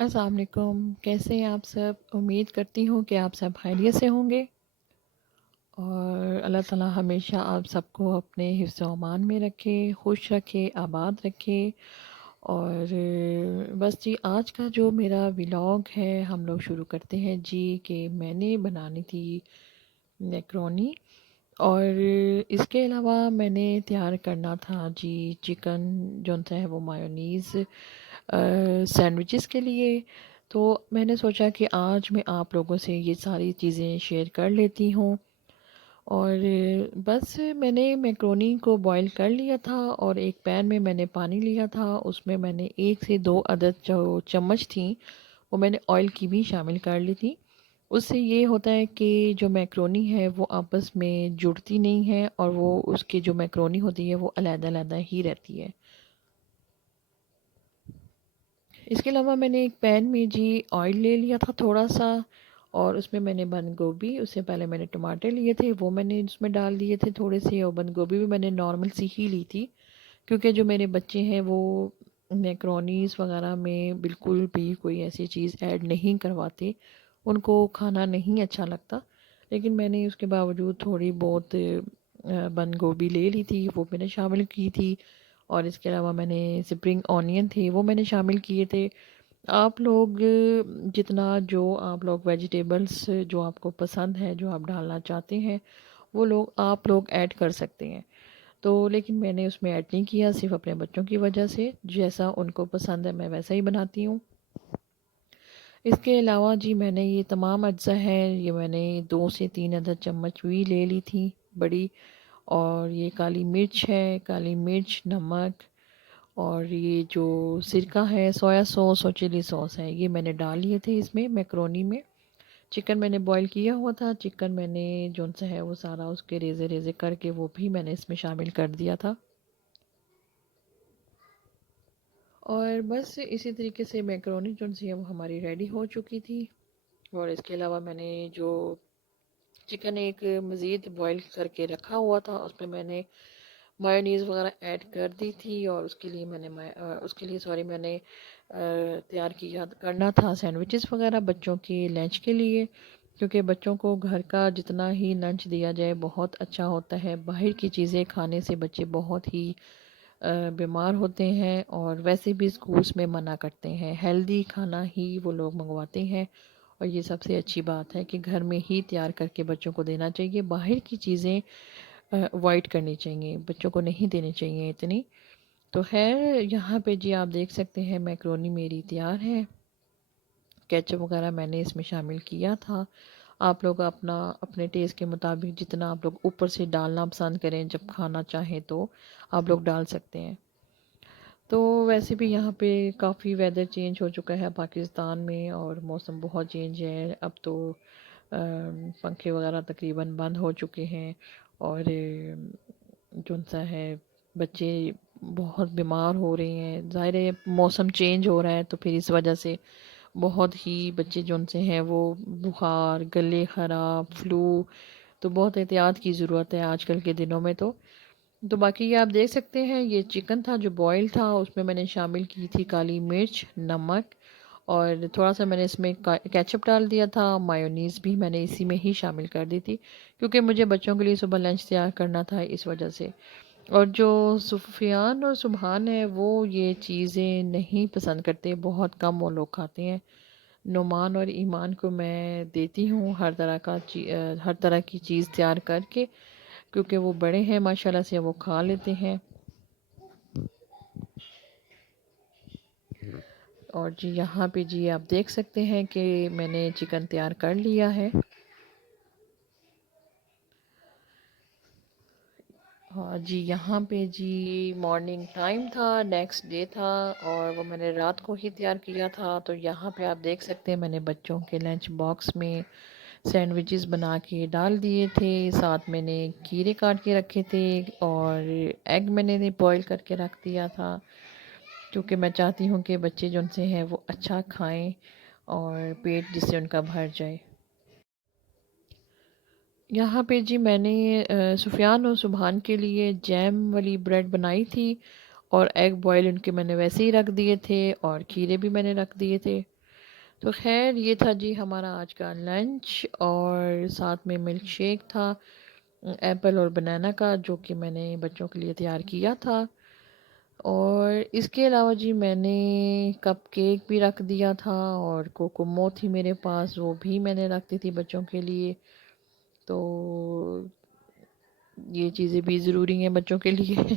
السلام علیکم، کیسے ہیں آپ سب؟ امید کرتی ہوں کہ آپ سب خیریت سے ہوں گے، اور اللہ تعالیٰ ہمیشہ آپ سب کو اپنے حفظ و امان میں رکھے، خوش رکھے، آباد رکھے۔ اور بس جی، آج کا جو میرا ولاگ ہے ہم لوگ شروع کرتے ہیں جی، کہ میں نے بنانی تھی میکرونی، اور اس کے علاوہ میں نے تیار کرنا تھا جی چکن جو ہے وہ مایونیز سینڈوچز کے لیے۔ تو میں نے سوچا کہ آج میں آپ لوگوں سے یہ ساری چیزیں شیئر کر لیتی ہوں۔ اور بس میں نے میکرونی کو بوائل کر لیا تھا، اور ایک پین میں نے پانی لیا تھا، اس میں نے 1 سے 2 عدد جو چمچ تھیں وہ میں نے آئل کی بھی شامل کر لی تھی۔ اس سے یہ ہوتا ہے کہ جو میکرونی ہے وہ آپس میں جڑتی نہیں ہے، اور وہ اس کی جو میکرونی ہوتی ہے وہ علیحدہ علیحدہ ہی رہتی ہے۔ اس کے علاوہ میں نے ایک پین میں جی آئل لے لیا تھا تھوڑا سا، اور اس میں نے بند گوبھی، اس سے پہلے میں نے ٹماٹر لیے تھے وہ میں نے اس میں ڈال دیے تھے تھوڑے سے، اور بند گوبھی بھی میں نے نارمل سی ہی لی تھی، کیونکہ جو میرے بچے ہیں وہ میکرونیز وغیرہ میں بالکل بھی کوئی ایسی چیز ایڈ نہیں کرواتے، ان کو کھانا نہیں اچھا لگتا۔ لیکن میں نے اس کے باوجود تھوڑی بہت بند گوبھی لے لی تھی، وہ میں نے شامل کی تھی، اور اس کے علاوہ میں نے سپرنگ اونین تھے وہ میں نے شامل کیے تھے۔ آپ لوگ جتنا جو آپ لوگ ویجیٹیبلس جو آپ کو پسند ہے، جو آپ ڈالنا چاہتے ہیں، وہ آپ لوگ ایڈ کر سکتے ہیں۔ تو لیکن میں نے اس میں ایڈ نہیں کیا، صرف اپنے بچوں کی وجہ سے، جیسا ان کو پسند ہے میں ویسا ہی بناتی ہوں۔ اس کے علاوہ جی میں نے یہ تمام اجزاء ہیں، یہ میں نے 2 سے 3 عدد چمچ بھی لے لی تھی بڑی، اور یہ کالی مرچ ہے، کالی مرچ، نمک، اور یہ جو سرکہ ہے، سویا سوس اور چلی سوس ہے، یہ میں نے ڈال لیے تھے اس میں میکرونی میں۔ چکن میں نے بوائل کیا ہوا تھا، چکن میں نے جو سا ہے وہ سارا اس کے ریزے ریزے کر کے وہ بھی میں نے اس میں شامل کر دیا تھا۔ اور بس اسی طریقے سے میکرونی جو سی ہے وہ ہماری ریڈی ہو چکی تھی۔ اور اس کے علاوہ میں نے جو چکن ایک مزید بوائل کر کے رکھا ہوا تھا، اس میں نے مایونیز وغیرہ ایڈ کر دی تھی، اور اس کے لیے میں نے تیار کرنا تھا سینڈوچز وغیرہ بچوں کے لنچ کے لیے، کیونکہ بچوں کو گھر کا جتنا ہی لنچ دیا جائے بہت اچھا ہوتا ہے۔ باہر کی چیزیں کھانے سے بچے بہت ہی بیمار ہوتے ہیں، اور ویسے بھی اسکولس میں منع کرتے ہیں، ہیلدی کھانا ہی وہ لوگ منگواتے ہیں، اور یہ سب سے اچھی بات ہے کہ گھر میں ہی تیار کر کے بچوں کو دینا چاہیے۔ باہر کی چیزیں اوائڈ کرنی چاہیے، بچوں کو نہیں دینی چاہیے اتنی۔ تو خیر یہاں پہ جی آپ دیکھ سکتے ہیں میکرونی میری تیار ہے، کیچپ وغیرہ میں نے اس میں شامل کیا تھا۔ آپ لوگ اپنے ٹیسٹ کے مطابق جتنا آپ لوگ اوپر سے ڈالنا پسند کریں، جب کھانا چاہیں تو آپ لوگ ڈال سکتے ہیں۔ تو ویسے بھی یہاں پہ کافی ویدر چینج ہو چکا ہے پاکستان میں، اور موسم بہت چینج ہے اب تو، پنکھے وغیرہ تقریباً بند ہو چکے ہیں، اور جو سا ہے بچے بہت بیمار ہو رہے ہیں، ظاہر ہے موسم چینج ہو رہا ہے تو پھر اس وجہ سے بہت ہی بچے جو سے ہیں وہ بخار، گلے خراب، فلو، تو بہت احتیاط کی ضرورت ہے آج کل کے دنوں میں۔ تو باقی یہ آپ دیکھ سکتے ہیں، یہ چکن تھا جو بوائل تھا، اس میں نے شامل کی تھی کالی مرچ، نمک، اور تھوڑا سا میں نے اس میں کیچپ ڈال دیا تھا، مایونیز بھی میں نے اسی میں ہی شامل کر دی تھی، کیونکہ مجھے بچوں کے لیے صبح لنچ تیار کرنا تھا اس وجہ سے۔ اور جو سفیان اور سبحان ہے وہ یہ چیزیں نہیں پسند کرتے، بہت کم وہ لوگ کھاتے ہیں۔ نعمان اور ایمان کو میں دیتی ہوں ہر طرح کی چیز تیار کر کے، کیونکہ وہ بڑے ہیں ماشاءاللہ سے، وہ کھا لیتے ہیں۔ اور جی یہاں پہ جی آپ دیکھ سکتے ہیں کہ میں نے چکن تیار کر لیا ہے۔ ہاں جی یہاں پہ جی مارننگ ٹائم تھا، نیکسٹ ڈے تھا، اور وہ میں نے رات کو ہی تیار کیا تھا۔ تو یہاں پہ آپ دیکھ سکتے ہیں میں نے بچوں کے لنچ باکس میں سینڈوچز بنا کے ڈال دیے تھے، ساتھ میں نے کھیرے کاٹ کے رکھے تھے، اور ایگ میں نے بوائل کر کے رکھ دیا تھا، کیونکہ میں چاہتی ہوں کہ بچے جو ان سے ہیں وہ اچھا کھائیں، اور پیٹ جس سے ان کا بھر جائے۔ یہاں پہ جی میں نے سفیان اور سبحان کے لیے جیم والی بریڈ بنائی تھی، اور ایگ بوائل ان کے میں نے ویسے ہی رکھ دیے تھے، اور کھیرے بھی میں نے رکھ دیے تھے۔ تو خیر یہ تھا جی ہمارا آج کا لنچ، اور ساتھ میں ملک شیک تھا ایپل اور بنانا کا، جو کہ میں نے بچوں کے لیے تیار کیا تھا۔ اور اس کے علاوہ جی میں نے کپ کیک بھی رکھ دیا تھا، اور کوکومو تھی میرے پاس، وہ بھی میں نے رکھ دی تھی بچوں کے لیے۔ تو یہ چیزیں بھی ضروری ہیں بچوں کے لیے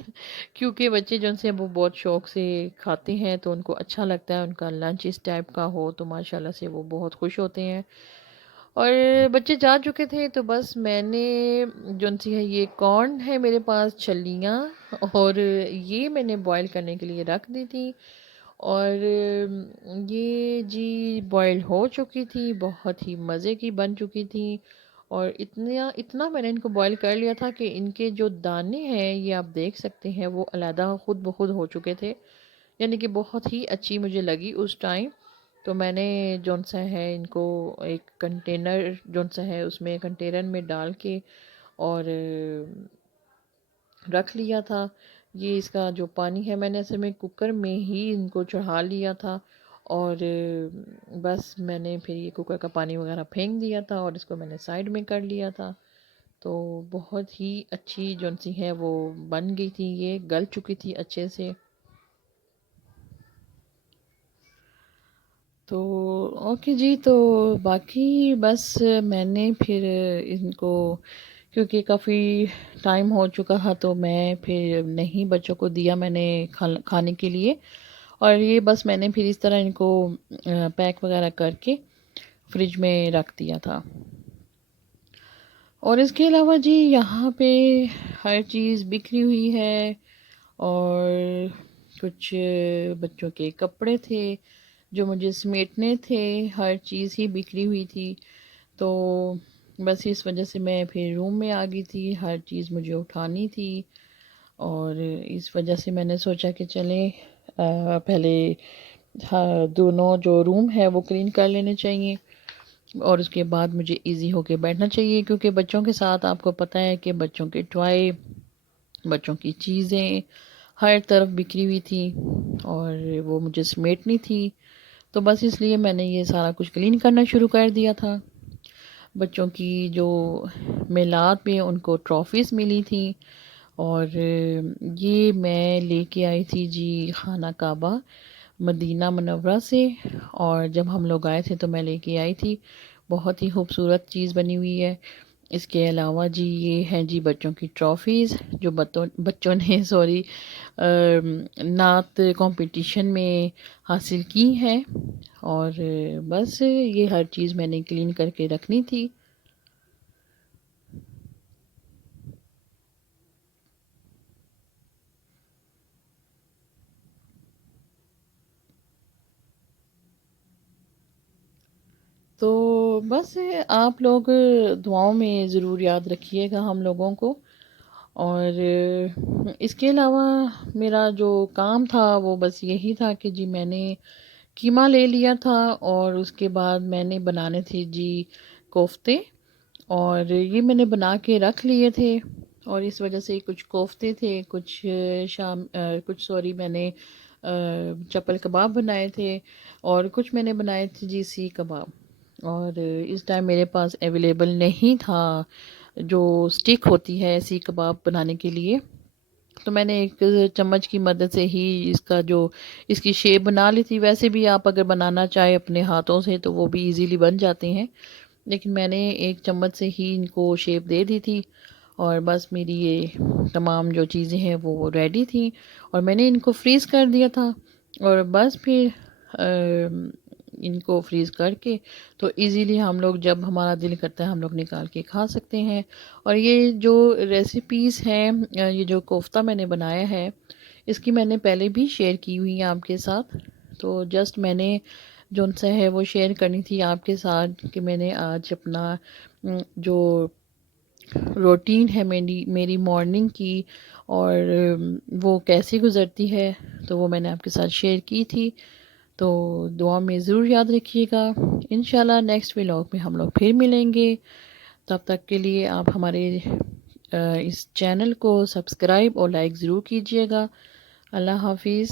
کیونکہ بچے جو سے وہ بہت شوق سے کھاتے ہیں، تو ان کو اچھا لگتا ہے، ان کا لنچ اس ٹائپ کا ہو تو ماشاءاللہ سے وہ بہت خوش ہوتے ہیں۔ اور بچے جا چکے تھے تو بس میں نے جو سی ہے یہ کارن ہے میرے پاس چھلیاں، اور یہ میں نے بوائل کرنے کے لیے رکھ دی تھی، اور یہ جی بوائل ہو چکی تھی، بہت ہی مزے کی بن چکی تھی، اور اتنا میں نے ان کو بوائل کر لیا تھا کہ ان کے جو دانے ہیں یہ آپ دیکھ سکتے ہیں وہ علیحدہ خود بخود ہو چکے تھے، یعنی کہ بہت ہی اچھی مجھے لگی اس ٹائم۔ تو میں نے جون سا ہے ان کو ایک کنٹینر جون سا ہے اس میں کنٹینر میں ڈال کے اور رکھ لیا تھا۔ یہ اس کا جو پانی ہے میں نے اصل میں کوکر میں ہی ان کو چڑھا لیا تھا، اور بس میں نے پھر یہ کوکر کا پانی وغیرہ پھینک دیا تھا، اور اس کو میں نے سائڈ میں کر لیا تھا۔ تو بہت ہی اچھی جون سی ہے وہ بن گئی تھی، یہ گل چکی تھی اچھے سے۔ تو اوکے جی، تو باقی بس میں نے پھر ان کو کیونکہ کافی ٹائم ہو چکا تھا تو میں پھر نہیں بچوں کو دیا میں نے کھانے کے لیے، اور یہ بس میں نے پھر اس طرح ان کو پیک وغیرہ کر کے فریج میں رکھ دیا تھا۔ اور اس کے علاوہ جی یہاں پہ ہر چیز بکھری ہوئی ہے، اور کچھ بچوں کے کپڑے تھے جو مجھے سمیٹنے تھے، ہر چیز ہی بکھری ہوئی تھی، تو بس اس وجہ سے میں پھر روم میں آ گئی تھی، ہر چیز مجھے اٹھانی تھی، اور اس وجہ سے میں نے سوچا کہ چلیں پہلے دونوں جو روم ہے وہ کلین کر لینے چاہیے، اور اس کے بعد مجھے ایزی ہو کے بیٹھنا چاہیے، کیونکہ بچوں کے ساتھ آپ کو پتہ ہے کہ بچوں کے ٹوائے، بچوں کی چیزیں ہر طرف بکھری ہوئی تھی، اور وہ مجھے سمیٹنی تھی، تو بس اس لیے میں نے یہ سارا کچھ کلین کرنا شروع کر دیا تھا۔ بچوں کی جو میلاد میں ان کو ٹرافیز ملی تھیں، اور یہ میں لے کے آئی تھی جی خانہ کعبہ مدینہ منورہ سے، اور جب ہم لوگ آئے تھے تو میں لے کے آئی تھی، بہت ہی خوبصورت چیز بنی ہوئی ہے۔ اس کے علاوہ جی یہ ہیں جی بچوں کی ٹرافیز جو بچوں نے نعت کمپٹیشن میں حاصل کی ہیں، اور بس یہ ہر چیز میں نے کلین کر کے رکھنی تھی۔ تو بس آپ لوگ دعاؤں میں ضرور یاد رکھیے گا ہم لوگوں کو، اور اس کے علاوہ میرا جو کام تھا وہ بس یہی تھا کہ جی میں نے قیمہ لے لیا تھا، اور اس کے بعد میں نے بنانے تھے جی کوفتے، اور یہ میں نے بنا کے رکھ لیے تھے، اور اس وجہ سے کچھ کوفتے تھے، کچھ سوری میں نے چپل کباب بنائے تھے، اور کچھ میں نے بنائے تھے جی سیخ کباب، اور اس ٹائم میرے پاس اویلیبل نہیں تھا جو سٹک ہوتی ہے سیخ کباب بنانے کے لیے، تو میں نے ایک چمچ کی مدد سے ہی اس کی شیپ بنا لی تھی۔ ویسے بھی آپ اگر بنانا چاہے اپنے ہاتھوں سے تو وہ بھی ایزیلی بن جاتے ہیں، لیکن میں نے ایک چمچ سے ہی ان کو شیپ دے دی تھی، اور بس میری یہ تمام جو چیزیں ہیں وہ ریڈی تھیں، اور میں نے ان کو فریز کر دیا تھا، اور بس پھر ان کو فریز کر کے تو ایزیلی ہم لوگ جب ہمارا دل کرتا ہے ہم لوگ نکال کے کھا سکتے ہیں۔ اور یہ جو ریسیپیز ہیں، یہ جو کوفتہ میں نے بنایا ہے اس کی میں نے پہلے بھی شیئر کی ہوئی ہے آپ کے ساتھ، تو جسٹ میں نے جو ان سے ہے وہ شیئر کرنی تھی آپ کے ساتھ کہ میں نے آج اپنا جو روٹین ہے میری مارننگ کی، اور وہ کیسی گزرتی ہے، تو وہ میں نے آپ کے ساتھ شیئر کی تھی۔ تو دعا میں ضرور یاد رکھیے گا، انشاءاللہ نیکسٹ ولاگ میں ہم لوگ پھر ملیں گے، تب تک کے لیے آپ ہمارے اس چینل کو سبسکرائب اور لائک ضرور کیجیے گا۔ اللہ حافظ۔